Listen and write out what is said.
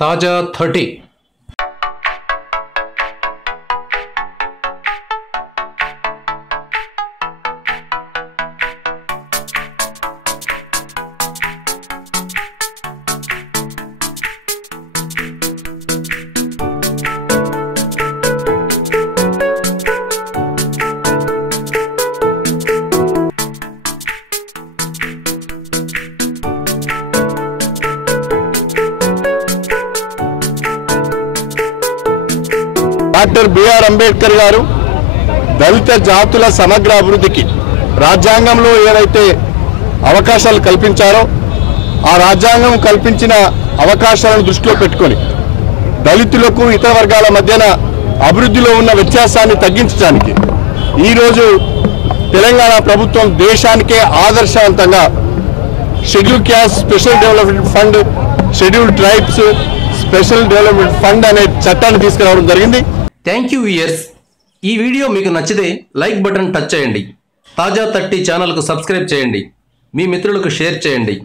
తాజా 30. Doctor BR Ambedkar గారు దళిత జాతుల సమగ్ర అభివృద్ధికి రాజ్యాంగంలో ఏదైతే అవకాశాలు కల్పించారో ఆ రాజ్యాంగం కల్పించిన అవకాశాలను దృష్టిలో పెట్టుకొని దళితులకు ఇతర వర్గాల మధ్యన అభివృద్ధిలో ఉన్న వ్యత్యాసాన్ని తగ్గించడానికి ఈరోజు తెలంగాణ ప్రభుత్వం దేశానికే ఆదర్శవంతంగా schedule caste special development fund, schedule tribes special development fund అనే చట్టాన్ని తీసుకురావడం జరిగింది. Thank you viewers. ఈ వీడియో మీకు నచ్చితే లైక్ బటన్ టచ్ చేయండి. తాజా 30 ఛానల్కు సబ్స్క్రైబ్ చేయండి. మీ మిత్రులకు షేర్ చేయండి.